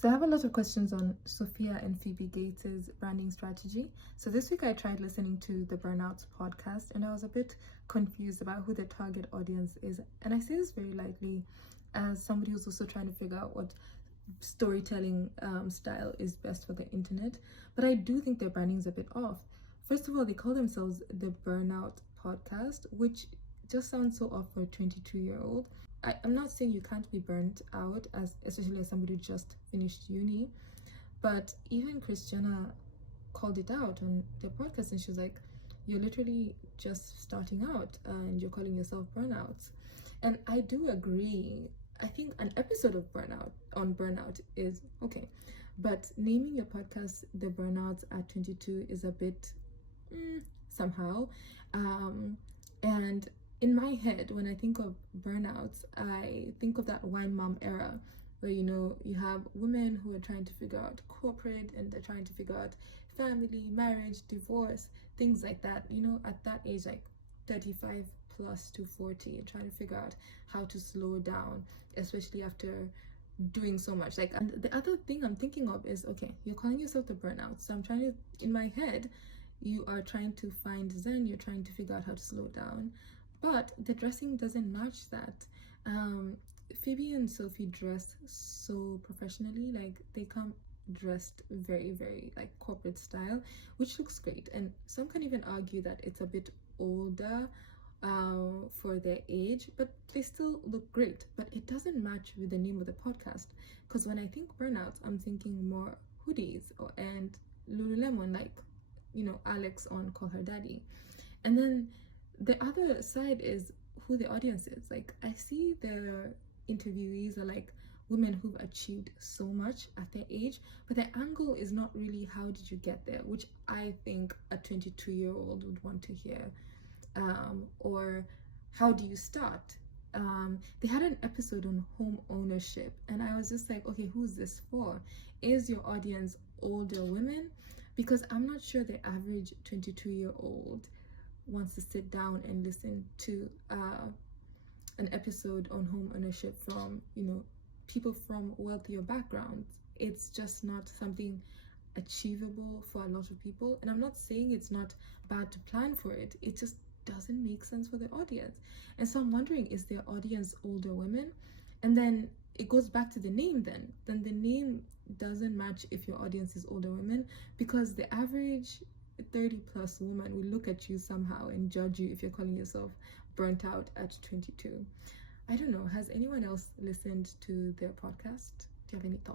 So I have a lot of questions on Sophia and Phoebe Gates' branding strategy. So this week I tried listening to the Burnouts podcast and I was a bit confused about who the target audience is. And I say this very lightly as somebody who's also trying to figure out what storytelling style is best for the internet. But I do think their branding is a bit off. First of all, they call themselves the Burnout Podcast, which just sounds so off for a 22-year-old. I'm not saying you can't be burnt out, especially as somebody who just finished uni, but even Christiana called it out on their podcast, and she was like, "You're literally just starting out, and you're calling yourself burnouts." And I do agree. I think an episode of burnout is okay, but naming your podcast "The Burnouts at 22" is a bit somehow, and in my head, when I think of burnouts, I think of that wine mom era where, you have women who are trying to figure out corporate and they're trying to figure out family, marriage, divorce, things like that, at that age, like 35 plus to 40, and trying to figure out how to slow down, especially after doing so much. And the other thing I'm thinking of is, okay, you're calling yourself the burnout. So I'm trying to, in my head, you are trying to find zen, you're trying to figure out how to slow down. But the dressing doesn't match that. Phoebe and Sophie dress so professionally, like they come dressed very, very like corporate style, which looks great. And some can even argue that it's a bit older for their age, but they still look great. But it doesn't match with the name of the podcast, because when I think burnouts, I'm thinking more hoodies and Lululemon, like Alex on Call Her Daddy. And then the other side is who the audience is. Like, I see the interviewees are like women who've achieved so much at their age, but the angle is not really how did you get there, which I think a 22-year-old would want to hear, or how do you start. They had an episode on home ownership and I was just like, okay, who's this for? Is your audience older women? Because I'm not sure the average 22-year-old wants to sit down and listen to an episode on home ownership from people from wealthier backgrounds. It's just not something achievable for a lot of people, and I'm not saying it's not bad to plan for it, it just doesn't make sense for the audience. And so I'm wondering, is their audience older women? And then it goes back to the name. Then the name doesn't match if your audience is older women, because the average 30 plus woman will look at you somehow and judge you if you're calling yourself burnt out at 22. I don't know. Has anyone else listened to their podcast? Do you have any thoughts?